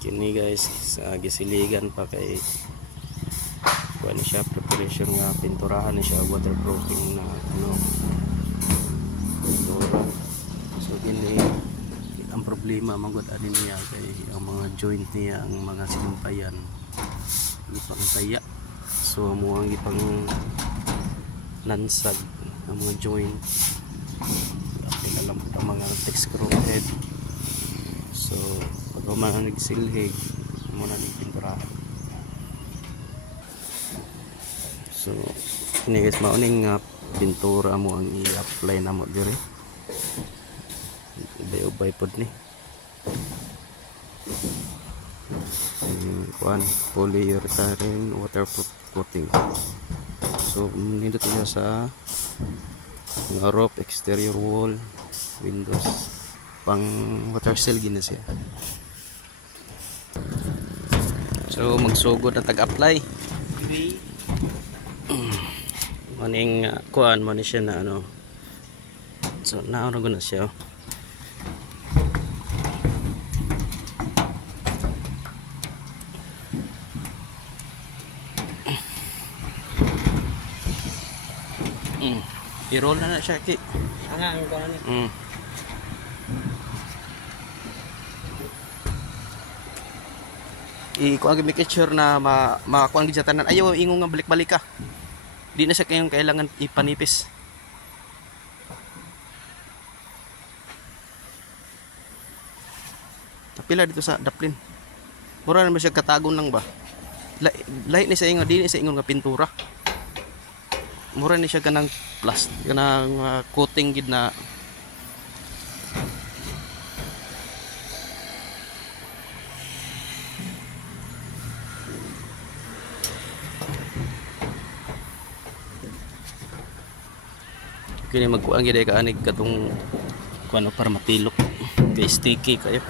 Kini guys sa gisiligan pa kay kuan siya preparation nga pinturahan ni siya waterproofing na ano pintura. So kini ang problema manggod ani niya kay ang mga joint niya ang mga sinumpayan ipang taya. So mo ang ipang lansag ang mga joint. Alam ang mga screw head. So pag man nagsilhig muna ni pinturahan. So ini guys mauning nga pintura mo ang i-apply na mo dire. Ubay pod ni. Kuan polyurethane waterproof coating. So nindot niya sa roof, exterior wall, windows, pang water seal gina siya. So magsugod na tag-apply. Maning kuan mo ni siya na ano. So naano na siya. I-roll na siya ki. Ang kuan ni. Iko ang make sure na makakuan gid sa tanan. Ayaw ingon nga balik-balik ka. Di na siya kayong kailangan ipanipis. Tapila dito sa daplin. Mura naman siya katagon lang ba? Lahi ni sa ingon, di ni sa ingon nga pintura. Mura ni siya kanang plastic, kanang coating gid na kini magkuan gid ka anig katong kuno para matilok kay sticky kayo.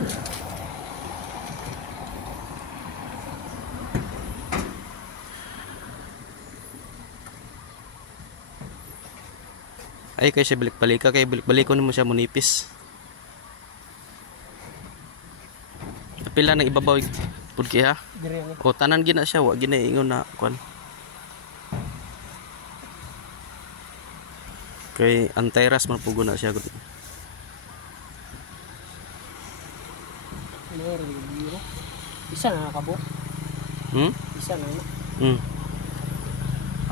Ay kay siya balik-balik kay balik-balikon mo siya munipis. Pila nang ibabaw pud kay ha. O tanan gina siya wa gina ingon na kuan. Kay anti-rust man pugo na siya gud. Isa na nakabo. Isa na na.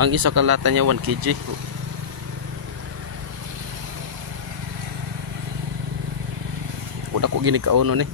Ang isa ka lata niya 1 kg. Udah ko gini kauno ni.